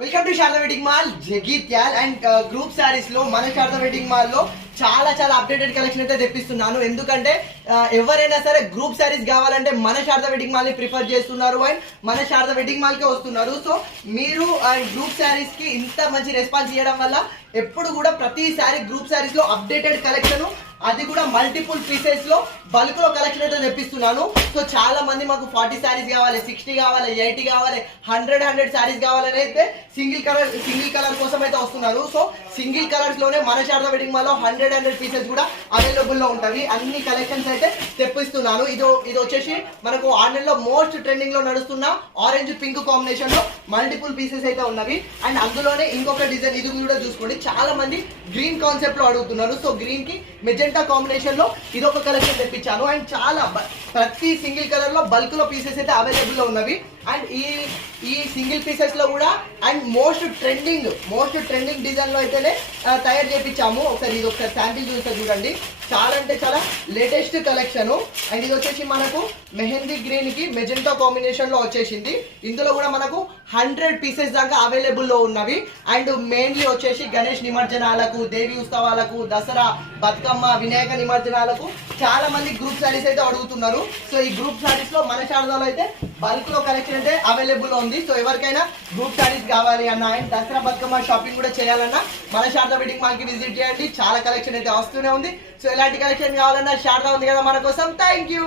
Welcome to Sharada wedding mall Jagtial and group saris లో మన Sharada wedding mall లో చాలా అప్డేటెడ్ కలెక్షన్ అయితే తెప్పిస్తున్నాను. ఎందుకంటే ఎవరైనా సరే గ్రూప్ శారీస్ కావాలంటే మన శారదా వెడ్డింగ్ మాల్ ని ప్రిఫర్ చేస్తున్నారు అండ్ మన శారదా వెడ్డింగ్ మాల్ కే వస్తున్నారు. సో మీరు గ్రూప్ శారీస్ కి ఇంత మంచి రెస్పాన్స్ ఇవ్వడం వల్ల ఎప్పుడు కూడా ప్రతి శారీ గ్రూప్ శారీస్ లో అప్డేటెడ్ కలెక్షన్, అది కూడా మల్టిపుల్ పీసెస్ లో బల్క్ లో కలెక్షన్ అయితే తెప్పిస్తున్నాను. సో చాలా మంది మాకు 40 శారీస్ కావాలి, 60 కావాలి, 80 కావాలి, 100 శారీస్ కావాలని అయితే సింగిల్ కలర్ కోసం అయితే వస్తున్నారు. సో సింగిల్ కలర్స్ లోనే మన శారదా వెడ్డింగ్ మాల్ లో 100 పీసెస్ కూడా అవైలబుల్ లో ఉంటాయి. అన్ని కలెక్షన్స్ అయితే తెప్పిస్తున్నాను. ఇది వచ్చేసి మనకు ఆన్లైన్ లో మోస్ట్ ట్రెండింగ్ లో నడుస్తున్న ఆరెంజ్ పింక్ కాంబినేషన్ లో మల్టిపుల్ పీసెస్ అయితే ఉన్నవి. అండ్ అందులోనే ఇంకొక డిజైన్ ఇది కూడా చూసుకోండి, చాలా మంది గ్రీన్ కాన్సెప్ట్ లో అడుగుతున్నారు. సో గ్రీన్ కి మెజెంటా కాంబినేషన్ లో ఇదొక కలెక్షన్ తెప్పించాను. అండ్ చాలా ప్రతి సింగిల్ కలర్ లో బల్క్ లో పీసెస్ అయితే అవైలబుల్ లో ఉన్నవి. అండ్ ఈ సింగిల్ పీసెస్ లో కూడా అండ్ మోస్ట్ ట్రెండింగ్ డిజైన్ లో అయితేనే తయారు చేయించాము. ఇది ఒకసారి శాంపిల్ చూస్తే చూడండి, చాలా అంటే చాలా లేటెస్ట్ కలెక్షన్. అండ్ ఇది వచ్చేసి మనకు మెహందీ గ్రీన్ కి మెజెంటా కాంబినేషన్ లో వచ్చేసింది. ఇందులో కూడా మనకు 100 పీసెస్ దాకా అవైలబుల్ లో ఉన్నవి. అండ్ మెయిన్లీ వచ్చేసి గణేష్ నిమజ్జనాలకు, దేవి ఉత్సవాలకు, దసరా, బతుకమ్మ, వినాయక నిమజ్జనాలకు చాలా మంది గ్రూప్ శారీస్ అయితే అడుగుతున్నారు. సో ఈ గ్రూప్ శారీస్ లో మన శారదాలో అయితే బల్క్ లో కలెక్షన్ అయితే అవైలబుల్ ఉంది. సో ఎవరికైనా గ్రూప్ శారీస్ కావాలి అన్న అండ్ దసరా బతుకమ్మ షాపింగ్ కూడా చేయాలన్నా మన శారదా వెడ్డింగ్ మాల్ కి విజిట్ చేయండి. చాలా కలెక్షన్ అయితే వస్తూనే ఉంది. సో ఎలాంటి కలెక్షన్ కావాలన్నా శారదా ఉంది కదా మన కోసం. Thank you.